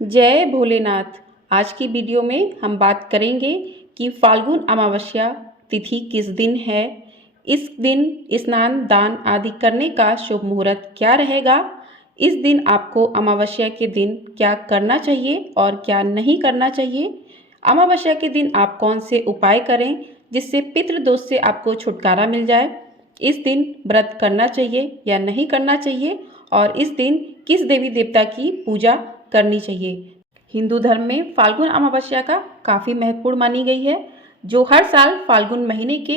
जय भोलेनाथ। आज की वीडियो में हम बात करेंगे कि फाल्गुन अमावस्या तिथि किस दिन है। इस दिन स्नान दान आदि करने का शुभ मुहूर्त क्या रहेगा। इस दिन आपको अमावस्या के दिन क्या करना चाहिए और क्या नहीं करना चाहिए। अमावस्या के दिन आप कौन से उपाय करें जिससे पितृदोष से आपको छुटकारा मिल जाए। इस दिन व्रत करना चाहिए या नहीं करना चाहिए और इस दिन किस देवी देवता की पूजा करनी चाहिए। हिंदू धर्म में फाल्गुन अमावस्या का काफ़ी महत्वपूर्ण मानी गई है, जो हर साल फाल्गुन महीने के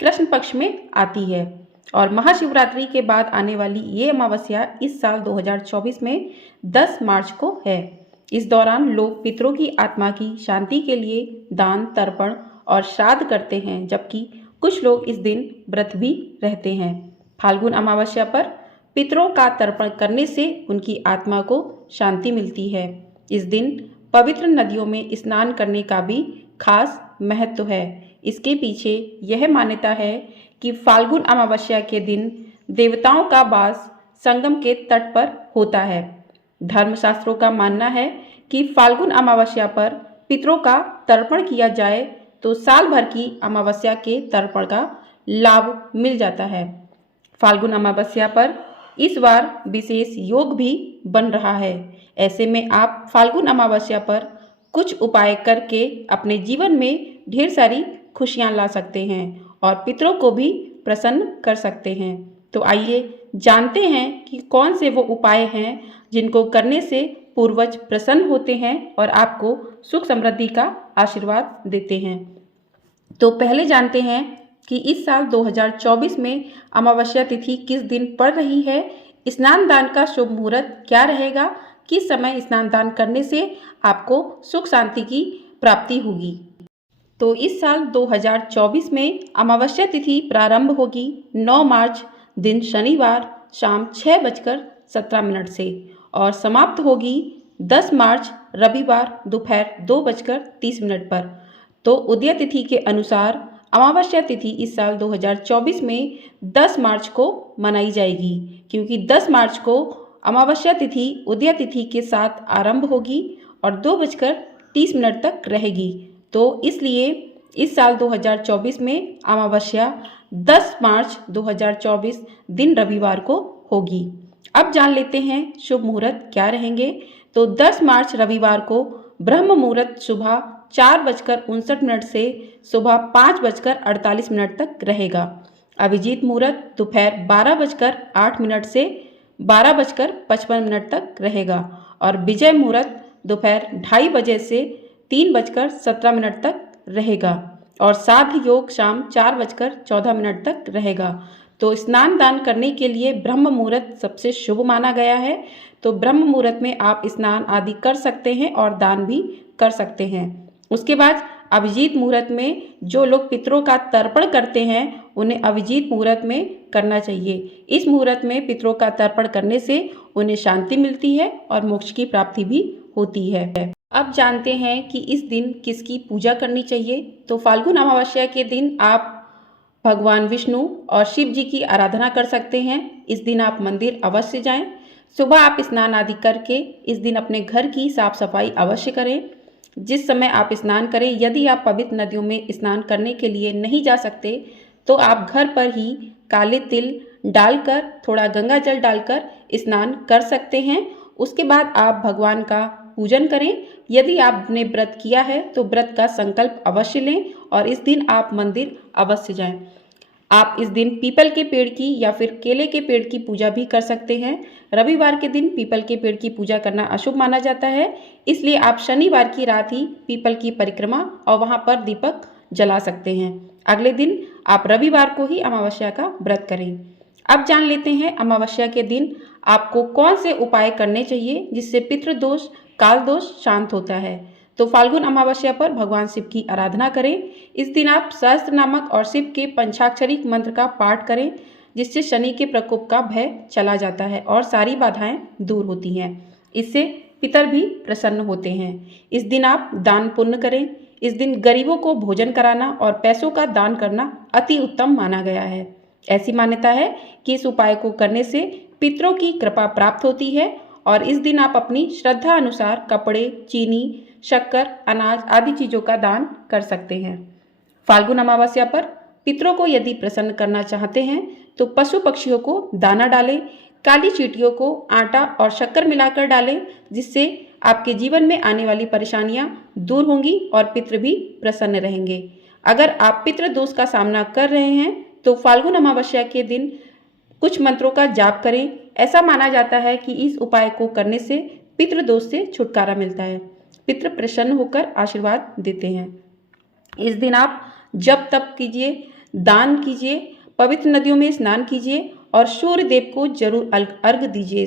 कृष्ण पक्ष में आती है और महाशिवरात्रि के बाद आने वाली ये अमावस्या इस साल 2024 में 10 मार्च को है। इस दौरान लोग पितरों की आत्मा की शांति के लिए दान तर्पण और श्राद्ध करते हैं, जबकि कुछ लोग इस दिन व्रत भी रहते हैं। फाल्गुन अमावस्या पर पितरों का तर्पण करने से उनकी आत्मा को शांति मिलती है। इस दिन पवित्र नदियों में स्नान करने का भी खास महत्व है। इसके पीछे यह मान्यता है कि फाल्गुन अमावस्या के दिन देवताओं का वास संगम के तट पर होता है। धर्मशास्त्रों का मानना है कि फाल्गुन अमावस्या पर पितरों का तर्पण किया जाए तो साल भर की अमावस्या के तर्पण का लाभ मिल जाता है। फाल्गुन अमावस्या पर इस बार विशेष योग भी बन रहा है। ऐसे में आप फाल्गुन अमावस्या पर कुछ उपाय करके अपने जीवन में ढेर सारी खुशियां ला सकते हैं और पितरों को भी प्रसन्न कर सकते हैं। तो आइए जानते हैं कि कौन से वो उपाय हैं जिनको करने से पूर्वज प्रसन्न होते हैं और आपको सुख समृद्धि का आशीर्वाद देते हैं। तो पहले जानते हैं कि इस साल 2024 में अमावस्या तिथि किस दिन पड़ रही है। स्नान दान का शुभ मुहूर्त क्या रहेगा, किस समय स्नान दान करने से आपको सुख शांति की प्राप्ति होगी। तो इस साल 2024 में अमावस्या तिथि प्रारंभ होगी 9 मार्च दिन शनिवार शाम 6:17 से और समाप्त होगी 10 मार्च रविवार दोपहर 2:30 पर। तो उदय तिथि के अनुसार अमावस्या तिथि इस साल 2024 में 10 मार्च को मनाई जाएगी, क्योंकि 10 मार्च को अमावस्या तिथि उदय तिथि के साथ आरंभ होगी और 2:30 तक रहेगी। तो इसलिए इस साल 2024 में अमावस्या 10 मार्च 2024 दिन रविवार को होगी। अब जान लेते हैं शुभ मुहूर्त क्या रहेंगे। तो 10 मार्च रविवार को ब्रह्म मुहूर्त सुबह 4:59 से सुबह 5:48 तक रहेगा। अभिजीत मुहूर्त दोपहर 12:08 से 12:55 तक रहेगा और विजय मुहूर्त दोपहर 2:30 बजे से 3:17 तक रहेगा और साध्य योग शाम 4:14 तक रहेगा। तो स्नान दान करने के लिए ब्रह्म मुहूर्त सबसे शुभ माना गया है। तो ब्रह्म मुहूर्त में आप स्नान आदि कर सकते हैं और दान भी कर सकते हैं। उसके बाद अभिजीत मुहूर्त में जो लोग पितरों का तर्पण करते हैं उन्हें अभिजीत मुहूर्त में करना चाहिए। इस मुहूर्त में पितरों का तर्पण करने से उन्हें शांति मिलती है और मोक्ष की प्राप्ति भी होती है। अब जानते हैं कि इस दिन किसकी पूजा करनी चाहिए। तो फाल्गुन अमावस्या के दिन आप भगवान विष्णु और शिव जी की आराधना कर सकते हैं। इस दिन आप मंदिर अवश्य जाएं। सुबह आप स्नान आदि करके इस दिन अपने घर की साफ सफाई अवश्य करें। जिस समय आप स्नान करें, यदि आप पवित्र नदियों में स्नान करने के लिए नहीं जा सकते तो आप घर पर ही काले तिल डालकर थोड़ा गंगा जल डालकर स्नान कर सकते हैं। उसके बाद आप भगवान का पूजन करें। यदि आपने व्रत किया है तो व्रत का संकल्प अवश्य लें और इस दिन आप मंदिर अवश्य जाएं। आप इस दिन पीपल के पेड़ की या फिर केले के पेड़ की पूजा भी कर सकते हैं। रविवार के दिन पीपल के पेड़ की पूजा करना अशुभ माना जाता है, इसलिए आप शनिवार की रात ही पीपल की परिक्रमा और वहां पर दीपक जला सकते हैं। अगले दिन आप रविवार को ही अमावस्या का व्रत करें। अब जान लेते हैं अमावस्या के दिन आपको कौन से उपाय करने चाहिए जिससे पितृदोष काल दोष शांत होता है। तो फाल्गुन अमावस्या पर भगवान शिव की आराधना करें। इस दिन आप सहस्त्र नामक और शिव के पंचाक्षरी मंत्र का पाठ करें, जिससे शनि के प्रकोप का भय चला जाता है और सारी बाधाएं दूर होती हैं। इससे पितर भी प्रसन्न होते हैं। इस दिन आप दान पुण्य करें। इस दिन गरीबों को भोजन कराना और पैसों का दान करना अति उत्तम माना गया है। ऐसी मान्यता है कि इस उपाय को करने से पितरों की कृपा प्राप्त होती है और इस दिन आप अपनी श्रद्धा अनुसार कपड़े, चीनी, शक्कर, अनाज आदि चीज़ों का दान कर सकते हैं। फाल्गुन अमावस्या पर पितरों को यदि प्रसन्न करना चाहते हैं तो पशु पक्षियों को दाना डालें, काली चींटियों को आटा और शक्कर मिलाकर डालें, जिससे आपके जीवन में आने वाली परेशानियां दूर होंगी और पितृ भी प्रसन्न रहेंगे। अगर आप पितृ दोष का सामना कर रहे हैं तो फाल्गुन अमावस्या के दिन कुछ मंत्रों का जाप करें। ऐसा माना जाता है कि इस उपाय को करने से पितृ दोष से छुटकारा मिलता है। पितृ प्रसन्न होकर आशीर्वाद देते हैं। इस दिन आप जप तप कीजिए, दान कीजिए, पवित्र नदियों में स्नान कीजिए और सूर्य देव को जरूर अर्घ दीजिए।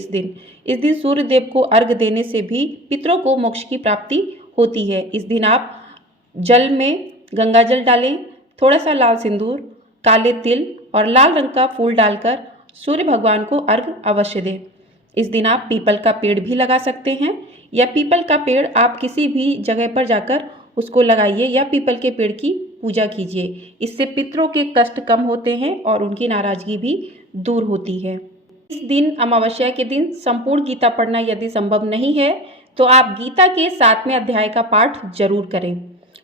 इस दिन सूर्य देव को अर्घ देने से भी पितरों को मोक्ष की प्राप्ति होती है। इस दिन आप जल में गंगा जल डालें, थोड़ा सा लाल सिंदूर, काले तिल और लाल रंग का फूल डालकर सूर्य भगवान को अर्घ अवश्य दें। इस दिन आप पीपल का पेड़ भी लगा सकते हैं या पीपल का पेड़ आप किसी भी जगह पर जाकर उसको लगाइए या पीपल के पेड़ की पूजा कीजिए। इससे पितरों के कष्ट कम होते हैं और उनकी नाराजगी भी दूर होती है। इस दिन अमावस्या के दिन संपूर्ण गीता पढ़ना यदि संभव नहीं है तो आप गीता के 7वें अध्याय का पाठ जरूर करें।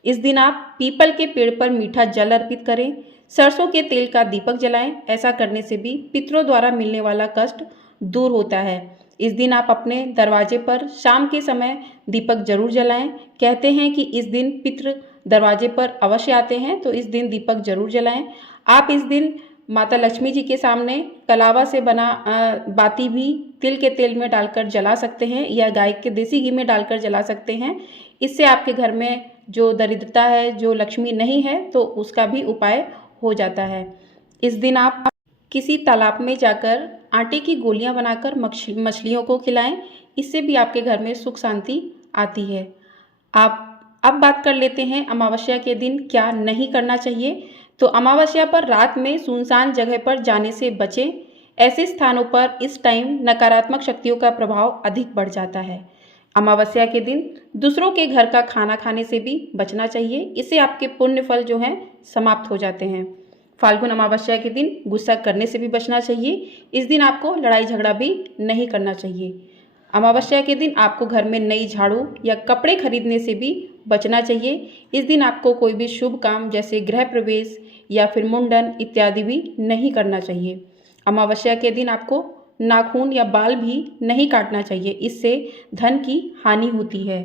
इस दिन आप पीपल के पेड़ पर मीठा जल अर्पित करें, सरसों के तेल का दीपक जलाएं। ऐसा करने से भी पितरों द्वारा मिलने वाला कष्ट दूर होता है। इस दिन आप अपने दरवाजे पर शाम के समय दीपक जरूर जलाएं। कहते हैं कि इस दिन पितृ दरवाजे पर अवश्य आते हैं, तो इस दिन दीपक जरूर जलाएं। आप इस दिन माता लक्ष्मी जी के सामने कलावा से बना बाती भी तिल के तेल में डालकर जला सकते हैं या गाय के देसी घी में डालकर जला सकते हैं। इससे आपके घर में जो दरिद्रता है, जो लक्ष्मी नहीं है, तो उसका भी उपाय हो जाता है। इस दिन आप किसी तालाब में जाकर आटे की गोलियां बनाकर मछलियों को खिलाएं। इससे भी आपके घर में सुख शांति आती है। आप अब बात कर लेते हैं अमावस्या के दिन क्या नहीं करना चाहिए। तो अमावस्या पर रात में सुनसान जगह पर जाने से बचें। ऐसे स्थानों पर इस टाइम नकारात्मक शक्तियों का प्रभाव अधिक बढ़ जाता है। अमावस्या के दिन दूसरों के घर का खाना खाने से भी बचना चाहिए। इससे आपके पुण्य फल जो हैं समाप्त हो जाते हैं। फाल्गुन अमावस्या के दिन गुस्सा करने से भी बचना चाहिए। इस दिन आपको लड़ाई झगड़ा भी नहीं करना चाहिए। अमावस्या के दिन आपको घर में नई झाड़ू या कपड़े खरीदने से भी बचना चाहिए। इस दिन आपको कोई भी शुभ काम जैसे गृह प्रवेश या फिर मुंडन इत्यादि भी नहीं करना चाहिए। अमावस्या के दिन आपको नाखून या बाल भी नहीं काटना चाहिए, इससे धन की हानि होती है।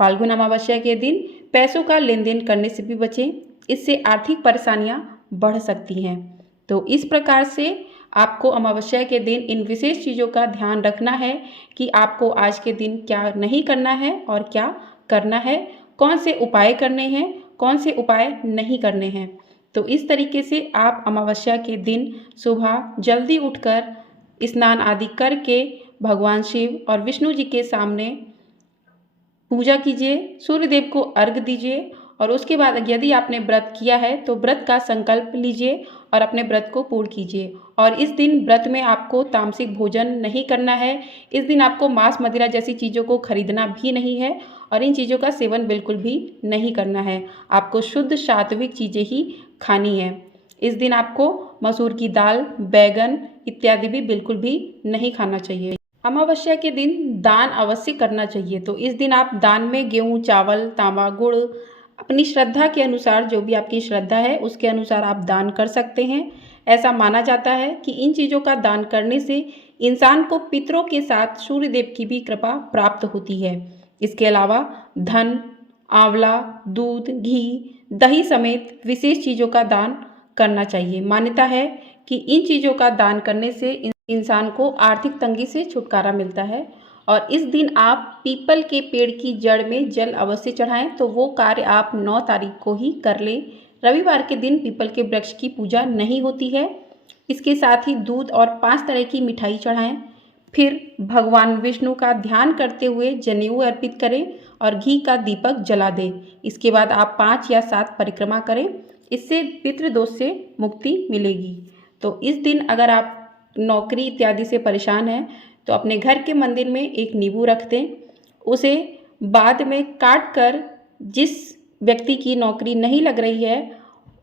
फाल्गुन अमावस्या के दिन पैसों का लेन देन करने से भी बचें, इससे आर्थिक परेशानियां बढ़ सकती हैं। तो इस प्रकार से आपको अमावस्या के दिन इन विशेष चीज़ों का ध्यान रखना है कि आपको आज के दिन क्या नहीं करना है और क्या करना है, कौन से उपाय करने हैं, कौन से उपाय नहीं करने हैं। तो इस तरीके से आप अमावस्या के दिन सुबह जल्दी उठकर स्नान आदि करके भगवान शिव और विष्णु जी के सामने पूजा कीजिए, सूर्य देव को अर्घ दीजिए और उसके बाद यदि आपने व्रत किया है तो व्रत का संकल्प लीजिए और अपने व्रत को पूर्ण कीजिए। और इस दिन व्रत में आपको तामसिक भोजन नहीं करना है। इस दिन आपको मांस मदिरा जैसी चीज़ों को खरीदना भी नहीं है और इन चीज़ों का सेवन बिल्कुल भी नहीं करना है। आपको शुद्ध सात्विक चीज़ें ही खानी है। इस दिन आपको मसूर की दाल, बैगन इत्यादि भी बिल्कुल भी नहीं खाना चाहिए। अमावस्या के दिन दान अवश्य करना चाहिए। तो इस दिन आप दान में गेहूँ, चावल, तांबा, गुड़ अपनी श्रद्धा के अनुसार, जो भी आपकी श्रद्धा है उसके अनुसार आप दान कर सकते हैं। ऐसा माना जाता है कि इन चीज़ों का दान करने से इंसान को पितरों के साथ सूर्य देव की भी कृपा प्राप्त होती है। इसके अलावा धन, आंवला, दूध, घी, दही समेत विशेष चीज़ों का दान करना चाहिए। मान्यता है कि इन चीज़ों का दान करने से इंसान को आर्थिक तंगी से छुटकारा मिलता है। और इस दिन आप पीपल के पेड़ की जड़ में जल अवश्य चढ़ाएं। तो वो कार्य आप 9 तारीख को ही कर लें। रविवार के दिन पीपल के वृक्ष की पूजा नहीं होती है। इसके साथ ही दूध और 5 तरह की मिठाई चढ़ाएं। फिर भगवान विष्णु का ध्यान करते हुए जनेऊ अर्पित करें और घी का दीपक जला दें। इसके बाद आप 5 या 7 परिक्रमा करें। इससे पितृदोष से मुक्ति मिलेगी। तो इस दिन अगर आप नौकरी इत्यादि से परेशान हैं तो अपने घर के मंदिर में एक नींबू रख दें। उसे बाद में काट कर जिस व्यक्ति की नौकरी नहीं लग रही है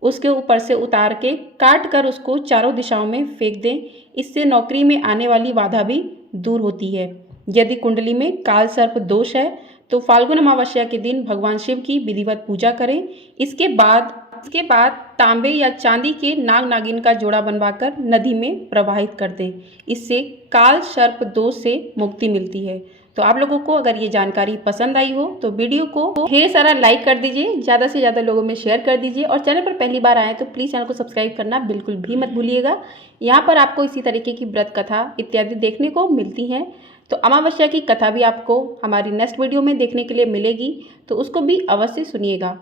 उसके ऊपर से उतार के काट कर उसको चारों दिशाओं में फेंक दें। इससे नौकरी में आने वाली बाधा भी दूर होती है। यदि कुंडली में काल सर्प दोष है तो फाल्गुन अमावस्या के दिन भगवान शिव की विधिवत पूजा करें। इसके बाद तांबे या चांदी के नाग नागिन का जोड़ा बनवाकर नदी में प्रवाहित कर दें। इससे काल सर्प दोष से मुक्ति मिलती है। तो आप लोगों को अगर ये जानकारी पसंद आई हो तो वीडियो को ढेर सारा लाइक कर दीजिए, ज़्यादा से ज़्यादा लोगों में शेयर कर दीजिए और चैनल पर पहली बार आए तो प्लीज़ चैनल को सब्सक्राइब करना बिल्कुल भी मत भूलिएगा। यहाँ पर आपको इसी तरीके की व्रत कथा इत्यादि देखने को मिलती हैं। तो अमावस्या की कथा भी आपको हमारी नेक्स्ट वीडियो में देखने के लिए मिलेगी, तो उसको भी अवश्य सुनिएगा।